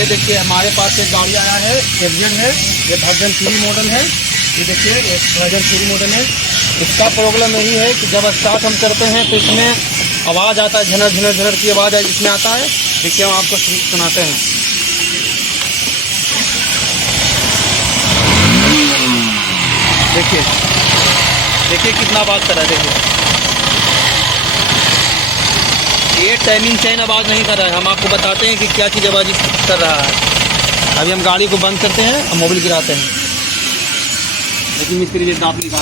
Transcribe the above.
ये देखिए हमारे पास एक गाड़ी आया है, एफजेड है, ये वर्जन 3 मॉडल है। ये देखिए वर्जन 3 मॉडल है। इसका प्रॉब्लम यही है कि जब स्टार्ट हम करते हैं तो इसमें आवाज़ आता है, झनर झनर झनर की आवाज़ इसमें आता है। देखिए हम आपको सुनाते हैं। देखिए देखिए कितना आवाज़ कर रहा है। देखिए ये टाइमिंग चेन आवाज़ नहीं कर रहा है। हम आपको बताते हैं कि क्या चीज़ आवाज़ कर रहा है। अभी हम गाड़ी को बंद करते हैं और मोबिल गिराते हैं। लेकिन मिस्त्री ये दांत निकाल